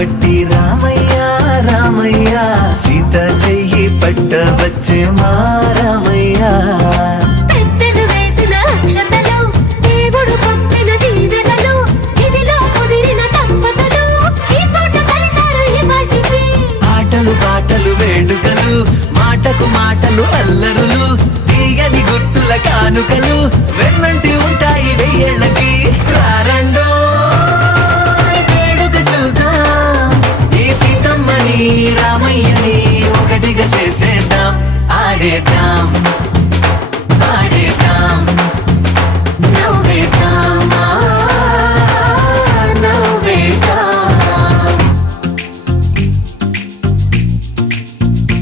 పట్టి రామయ్య రామయ్య సీత చెయ్యి పట్ట వచ్చే మా రామయ్య పెద్దలు వేసిన అక్షతలు దేవుడు పంపిన దీవెనలు ఇవిలో కుదిరిన దంపతులు ఈ చోట కలిసారు ఈ పాటికి ఆటలు పాటలు వేడుకలు మాటకు మాటలు అల్లరులు తీయని గుర్తుల కానుకలు వెన్నంటి ఉంటాయి వెయ్యేళ్ళకి రారండో వేడుక చూద్దాం ఈ సీతమ్మని రామయ్యని ఒకటిగా చేసేద్దాం ఆడేద్దాం